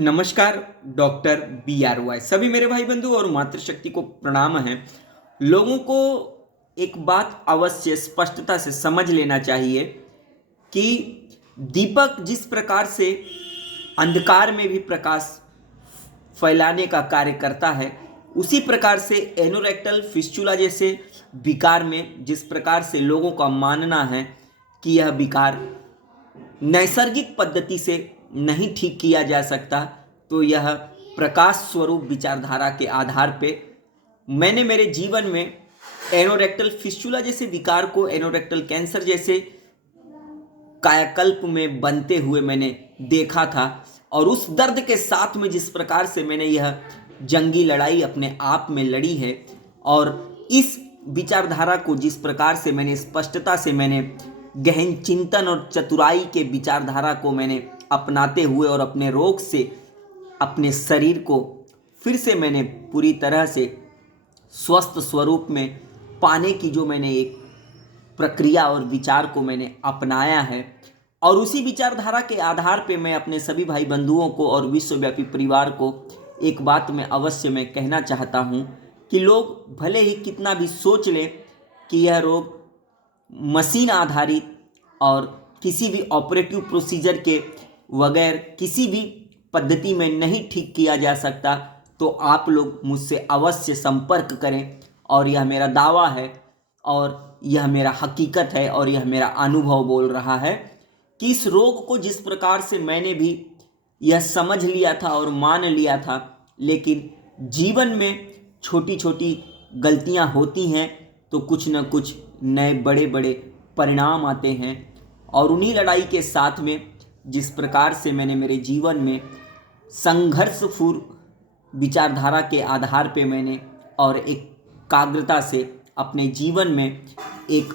नमस्कार। Doctor BRY सभी मेरे भाई बंधु और मातृशक्ति को प्रणाम है। लोगों को एक बात अवश्य स्पष्टता से समझ लेना चाहिए कि दीपक जिस प्रकार से अंधकार में भी प्रकाश फैलाने का कार्य करता है, उसी प्रकार से एनोरेक्टल फिस्चुला जैसे विकार में जिस प्रकार से लोगों का मानना है कि यह विकार नैसर्गिक पद्धति से नहीं ठीक किया जा सकता, तो यह प्रकाश स्वरूप विचारधारा के आधार पे मैंने मेरे जीवन में एनोरेक्टल फिस्चुला जैसे विकार को एनोरेक्टल कैंसर जैसे कायाकल्प में बनते हुए मैंने देखा था। और उस दर्द के साथ में जिस प्रकार से मैंने यह जंगी लड़ाई अपने आप में लड़ी है, और इस विचारधारा को जिस प्रकार से मैंने स्पष्टता से मैंने गहन चिंतन और चतुराई के विचारधारा को मैंने अपनाते हुए और अपने रोग से अपने शरीर को फिर से मैंने पूरी तरह से स्वस्थ स्वरूप में पाने की जो मैंने एक प्रक्रिया और विचार को मैंने अपनाया है, और उसी विचारधारा के आधार पे मैं अपने सभी भाई बंधुओं को और विश्वव्यापी परिवार को एक बात में अवश्य मैं कहना चाहता हूँ कि लोग भले ही कितना भी सोच लें कि यह रोग मशीन आधारित और किसी भी ऑपरेटिव प्रोसीजर के बगैर किसी भी पद्धति में नहीं ठीक किया जा सकता, तो आप लोग मुझसे अवश्य संपर्क करें। और यह मेरा दावा है और यह मेरा हकीकत है और यह मेरा अनुभव बोल रहा है कि इस रोग को जिस प्रकार से मैंने भी यह समझ लिया था और मान लिया था, लेकिन जीवन में छोटी छोटी गलतियां होती हैं तो कुछ न कुछ नए बड़े बड़े परिणाम आते हैं। और उन्हीं लड़ाई के साथ में जिस प्रकार से मैंने मेरे जीवन में संघर्षपूर्ण विचारधारा के आधार पे मैंने और एकाग्रता से अपने जीवन में एक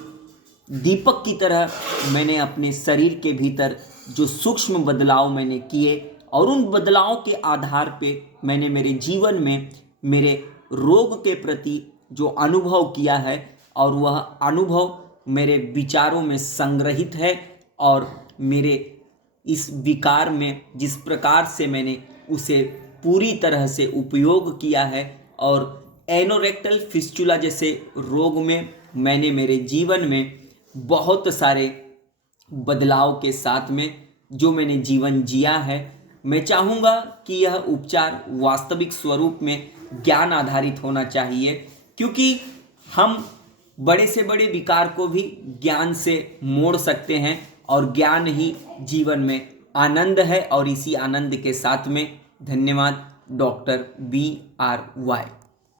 दीपक की तरह मैंने अपने शरीर के भीतर जो सूक्ष्म बदलाव मैंने किए, और उन बदलाव के आधार पे मैंने मेरे जीवन में मेरे रोग के प्रति जो अनुभव किया है, और वह अनुभव मेरे विचारों में संग्रहित है। और मेरे इस विकार में जिस प्रकार से मैंने उसे पूरी तरह से उपयोग किया है, और एनोरेक्टल फिस्चुला जैसे रोग में मैंने मेरे जीवन में बहुत सारे बदलाव के साथ में जो मैंने जीवन जिया है, मैं चाहूँगा कि यह उपचार वास्तविक स्वरूप में ज्ञान आधारित होना चाहिए, क्योंकि हम बड़े से बड़े विकार को भी ज्ञान से मोड़ सकते हैं, और ज्ञान ही जीवन में आनंद है। और इसी आनंद के साथ में धन्यवाद। Doctor BRY।